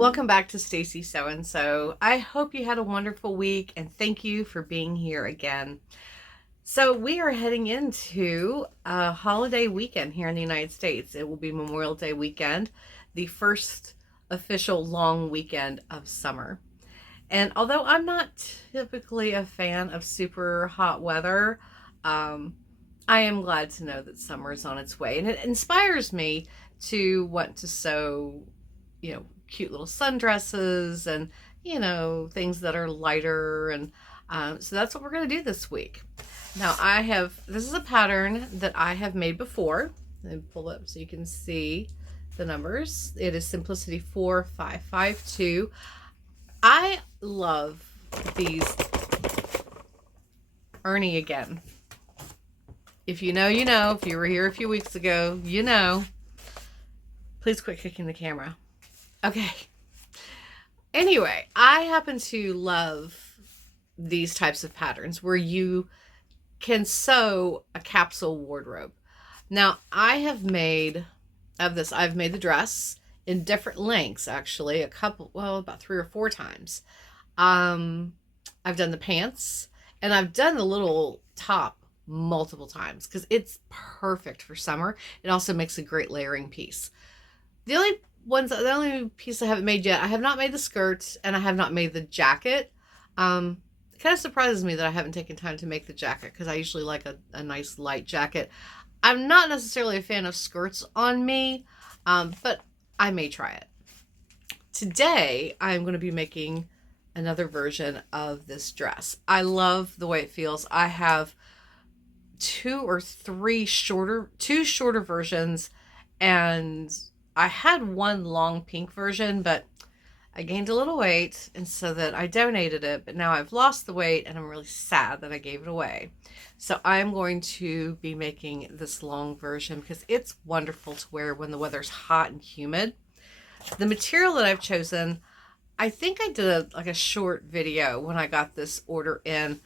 Welcome back to Stacy So. I hope you had a wonderful week and thank you for being here again. So we are heading into a holiday weekend here in the United States. It will be Memorial Day weekend, the first official long weekend of summer. And although I'm not typically a fan of super hot weather, um, I am glad to know that summer is on its way. And it inspires me to want to sew, cute little sundresses and, things that are lighter. And so that's what we're going to do this week. Now, this is a pattern that I have made before. And pull up so you can see the numbers. It is Simplicity 4552. I love these. Ernie again. If you know, you know. If you were here a few weeks ago, you know. Please quit kicking the camera. Okay. Anyway, I happen to love these types of patterns where you can sew a capsule wardrobe. Now, I've made the dress in different lengths, actually, about 3 or 4 times. I've done the pants and I've done the little top multiple times because it's perfect for summer. It also makes a great layering piece. The only piece I haven't made yet, I have not made the skirt and I have not made the jacket. It kind of surprises me that I haven't taken time to make the jacket because I usually like a nice light jacket. I'm not necessarily a fan of skirts on me, but I may try it. Today, I'm going to be making another version of this dress. I love the way it feels. I have 2 or 3 shorter versions, and I had one long pink version, but I gained a little weight, and so that I donated it, but now I've lost the weight, and I'm really sad that I gave it away. So I'm going to be making this long version because it's wonderful to wear when the weather's hot and humid. The material that I've chosen, I think I did a short video when I got this order in.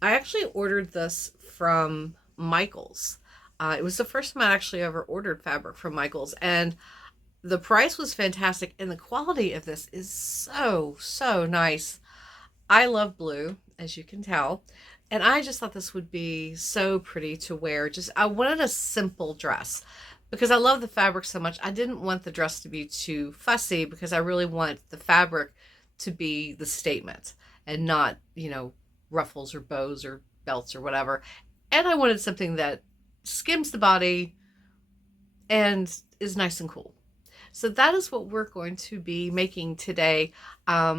I actually ordered this from Michaels. It was the first time I actually ever ordered fabric from Michaels, and the price was fantastic, and the quality of this is so nice. I love blue, as you can tell, and I just thought this would be so pretty to wear. I wanted a simple dress because I love the fabric so much. I didn't want the dress to be too fussy because I really want the fabric to be the statement and not, ruffles or bows or belts or whatever. And I wanted something that skims the body and is nice and cool. So that is what we're going to be making today. Let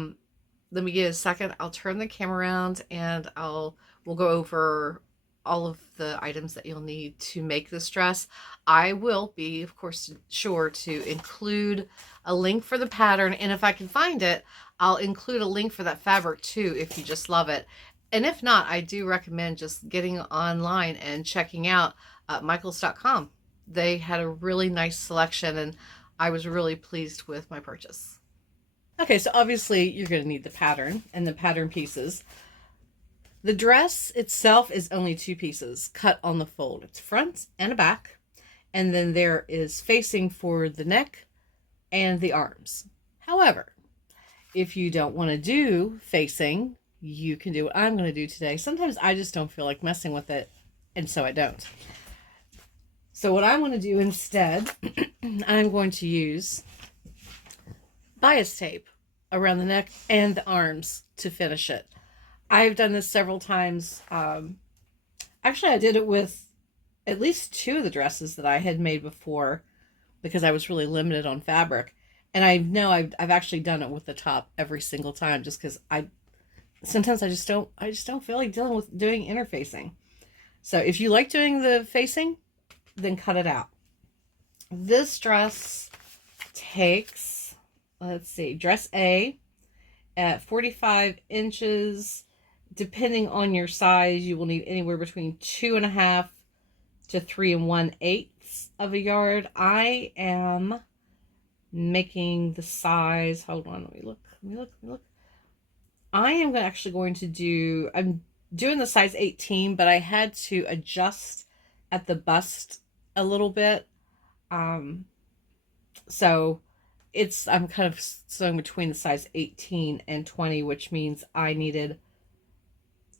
me give it a second. I'll turn the camera around and we'll go over all of the items that you'll need to make this dress. I will be, of course, sure to include a link for the pattern. And if I can find it, I'll include a link for that fabric too, if you just love it. And if not, I do recommend just getting online and checking out michaels.com. They had a really nice selection and I was really pleased with my purchase. Okay, so obviously you're going to need the pattern and the pattern pieces. The dress itself is only 2 pieces cut on the fold. It's front and a back. And then there is facing for the neck and the arms. However, if you don't want to do facing, you can do what I'm going to do today. Sometimes I just don't feel like messing with it, and so I don't. So what I'm going to do instead, I'm going to use bias tape around the neck and the arms to finish it. I've done this several times. Actually, I did it with at least 2 of the dresses that I had made before because I was really limited on fabric. And I know I've actually done it with the top every single time just because sometimes I just don't feel like doing interfacing. So if you like doing the facing, then cut it out. This dress takes, let's see, dress A at 45 inches. Depending on your size, you will need anywhere between 2.5 to 3 1/8 of a yard. I am making the size, hold on, let me look. I am actually going to do, I'm doing the size 18, but I had to adjust at the bust a little bit. So I'm kind of sewing between the size 18 and 20, which means I needed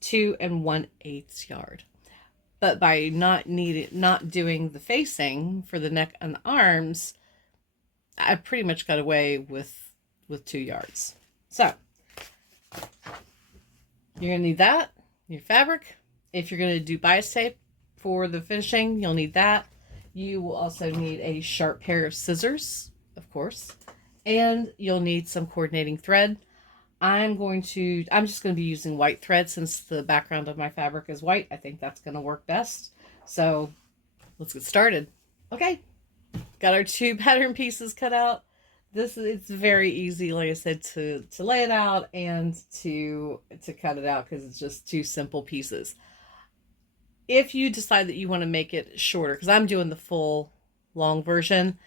2 1/8 yard. But by not doing the facing for the neck and the arms, I pretty much got away with 2 yards. So you're going to need that, your fabric. If you're going to do bias tape for the finishing, you'll need that. You will also need a sharp pair of scissors, of course, and you'll need some coordinating thread. I'm just going to be using white thread since the background of my fabric is white. I think that's going to work best. So let's get started. Okay, got our 2 pattern pieces cut out. It's very easy, like I said, to lay it out and to cut it out because it's just 2 simple pieces. If you decide that you want to make it shorter, because I'm doing the full long version,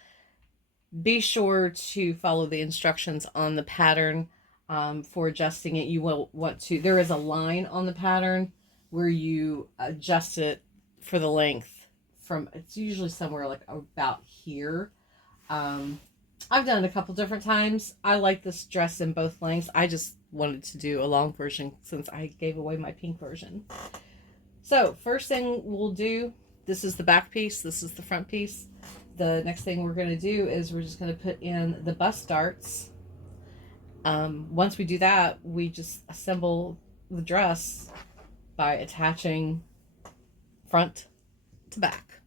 be sure to follow the instructions on the pattern for adjusting it. You will want to, there is a line on the pattern where you adjust it for the length from, it's usually somewhere like about here. I've done it a couple different times. I like this dress in both lengths. I just wanted to do a long version since I gave away my pink version. So first thing we'll do, this is the back piece, this is the front piece. The next thing we're going to do is we're just going to put in the bust darts. Once we do that, we just assemble the dress by attaching front to back.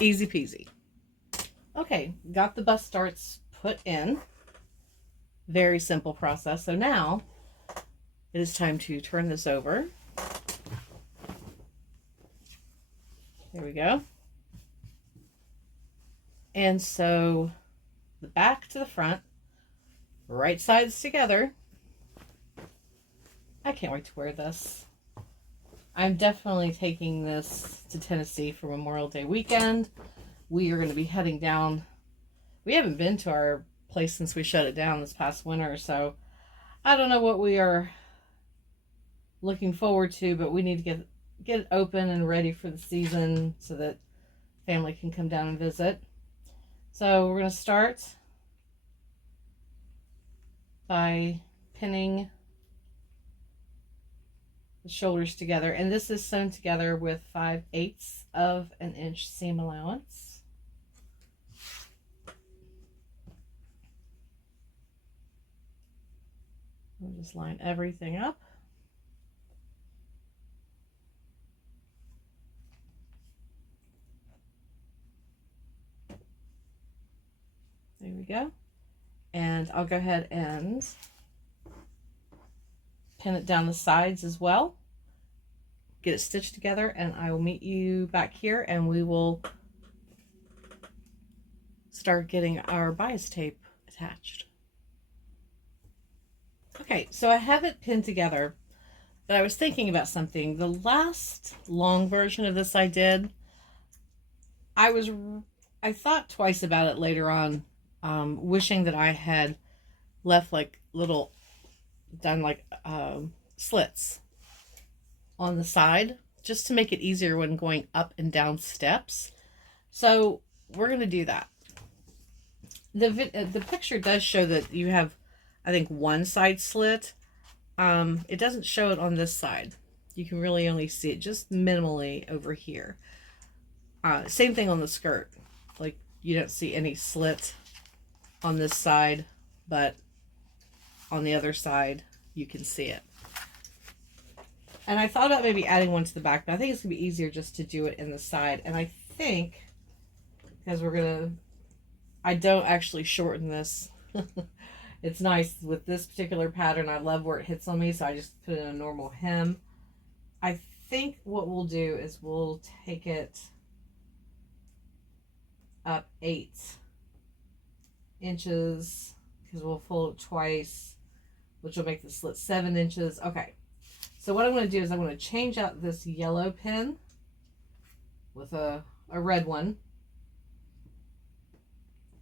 Easy peasy. Okay, got the bust darts put in. Very simple process. So now it is time to turn this over. There we go. And so the back to the front, right sides together. I can't wait to wear this. I'm definitely taking this to Tennessee for Memorial Day weekend. We are going to be heading down. We haven't been to our place since we shut it down this past winter, so I don't know what we are looking forward to, but we need to get it open and ready for the season so that family can come down and visit. So we're going to start by pinning the shoulders together, and this is sewn together with 5/8 of an inch seam allowance. We'll just line everything up. There we go. And I'll go ahead and pin it down the sides as well. Get it stitched together, and I will meet you back here and we will start getting our bias tape attached. Okay, so I have it pinned together, but I was thinking about something. The last long version of this I did, I thought twice about it later on, wishing that I had left like little, done like slits on the side just to make it easier when going up and down steps. So we're going to do that. The picture does show that you have, I think, one side slit. It doesn't show it on this side. You can really only see it just minimally over here. Same thing on the skirt. Like, you don't see any slit on this side, but on the other side you can see it. And I thought about maybe adding one to the back, but I think it's gonna be easier just to do it in the side. And I think, because I don't actually shorten this. It's nice with this particular pattern. I love where it hits on me, so I just put in a normal hem. I think what we'll do is we'll take it up 8 inches, because we'll fold it twice, which will make the slit 7 inches. Okay, so what I'm going to do is I'm going to change out this yellow pin with a red one,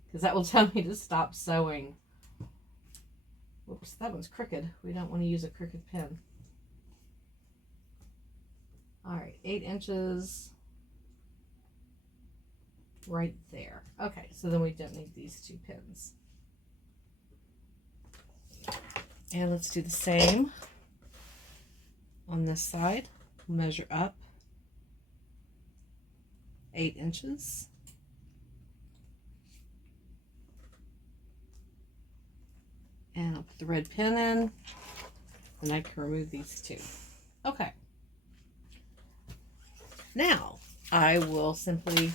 because that will tell me to stop sewing. Whoops, that one's crooked. We don't want to use a crooked pin. All right, 8 inches. right there. Okay, so then we don't need these 2 pins. And let's do the same on this side. Measure up 8 inches. And I'll put the red pin in, and I can remove these 2. Okay. Now I will simply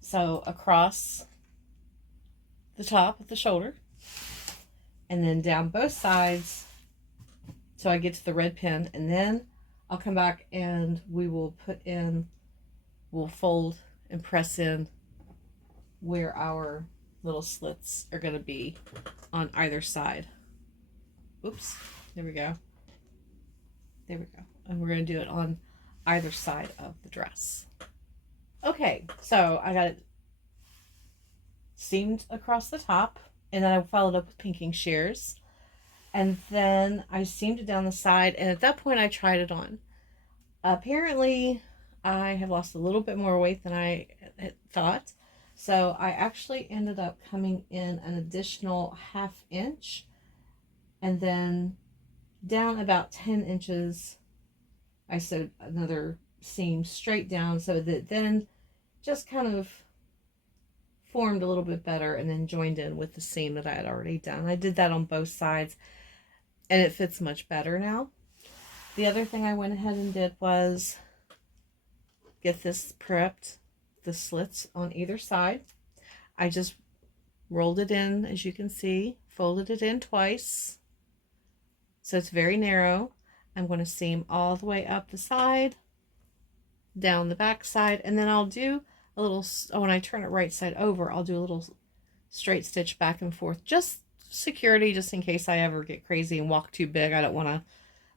sew across the top of the shoulder and then down both sides so I get to the red pin, and then I'll come back and we'll fold and press in where our little slits are going to be on either side. Oops, there we go. There we go. And we're going to do it on either side of the dress. Okay, so I got it seamed across the top, and then I followed up with pinking shears, and then I seamed it down the side, and at that point I tried it on. Apparently I have lost a little bit more weight than I had thought, so I actually ended up coming in an additional 1/2 inch, and then down about 10 inches I sewed another seam straight down, so that then just kind of formed a little bit better and then joined in with the seam that I had already done. I did that on both sides, and it fits much better now. The other thing I went ahead and did was get this prepped, the slits on either side. I just rolled it in, as you can see, folded it in twice, so it's very narrow. I'm going to seam all the way up the side, down the back side, and then I'll do a little, when I turn it right side over, I'll do a little straight stitch back and forth, just security, just in case I ever get crazy and walk too big. I don't want to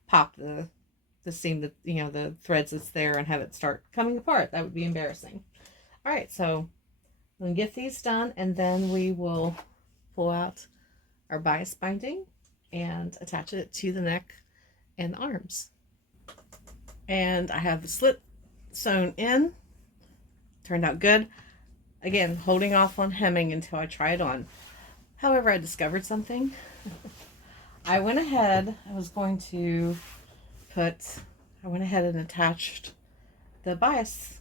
pop the seam, that, you know, the threads that's there and have it start coming apart. That would be embarrassing. All right, so I'm going to get these done, and then we will pull out our bias binding and attach it to the neck and the arms. And I have the slit sewn in. Turned out good. Again, holding off on hemming until I try it on. However, I discovered something. I went ahead and attached the bias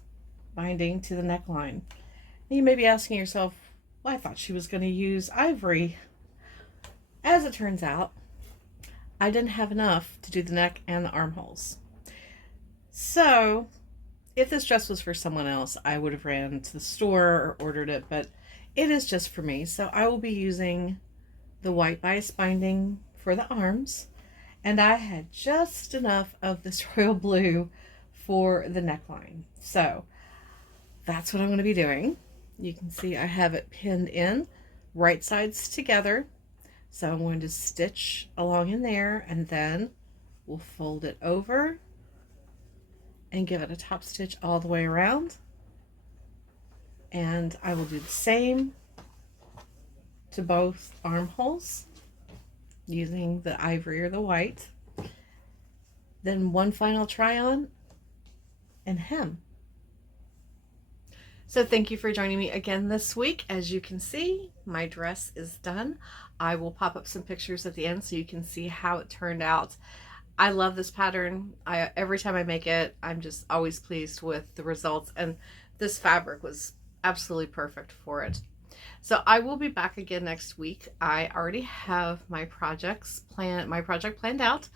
binding to the neckline. And you may be asking yourself, well, I thought she was going to use ivory. As it turns out, I didn't have enough to do the neck and the armholes. So if this dress was for someone else, I would have ran to the store or ordered it, but it is just for me. So I will be using the white bias binding for the arms, and I had just enough of this royal blue for the neckline. So that's what I'm going to be doing. You can see I have it pinned in, right sides together. So I'm going to stitch along in there, and then we'll fold it over and give it a top stitch all the way around. And I will do the same to both armholes using the ivory or the white. Then one final try on and hem. So thank you for joining me again this week. As you can see, my dress is done. I will pop up some pictures at the end so you can see how it turned out. I love this pattern. Every time I make it, I'm just always pleased with the results, and this fabric was absolutely perfect for it. So I will be back again next week. I already have my project planned out,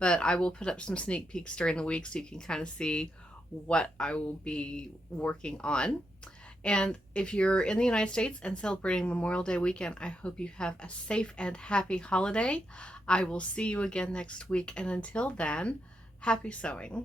but I will put up some sneak peeks during the week so you can kind of see what I will be working on. And if you're in the United States and celebrating Memorial Day weekend, I hope you have a safe and happy holiday. I will see you again next week, and until then, happy sewing.